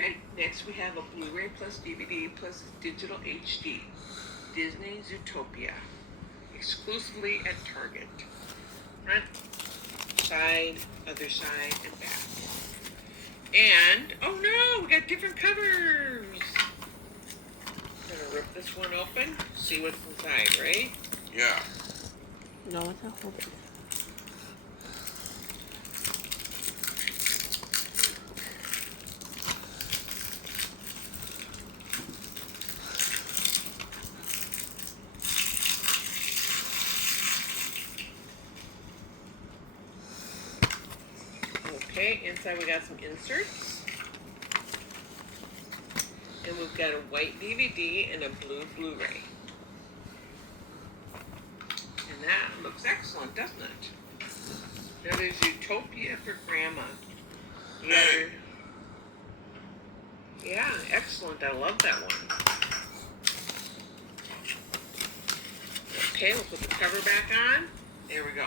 Okay, next we have a Blu-ray plus DVD plus digital HD. Disney Zootopia. Exclusively at Target. Front, side, other side, and back. And, oh no, we got different covers. I'm gonna rip this one open, see what's inside, right? Yeah. No, it's not holding. Okay, inside we got some inserts. And we've got a white DVD and a blue Blu-ray. And that looks excellent, doesn't it? Now there's Utopia for Grandma. Hey. Yeah, excellent. I love that one. Okay, we'll put the cover back on. There we go.